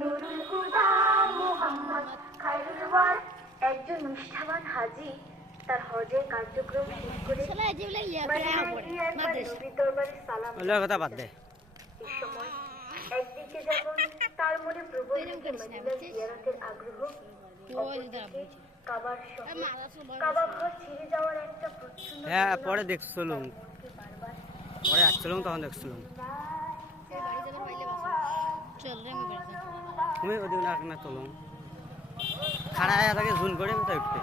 Nurul Huda Muhammad Khairul war একজন নিষ্ঠাবান হাজী তার হজের কার্যক্রম শেষ করে মদিনায় গিয়ে একবার নবীর দরবারে সালাম দিলেন। এই সময় একদিকে যেমন তার মনে প্রবল থেকে মদিনার জিয়ারতের আগ্রহ, অপরদিকে কাবার শহর, কাবা ঘর ছেড়ে যাওয়ার একটা প্রচ্ছন্ন পরে দেখছিলাম, পরে আসছিলাম তখন দেখছিলাম তুমি ওদিন না চলুন খাড়া তাকে ঝুল করে তাই উঠতে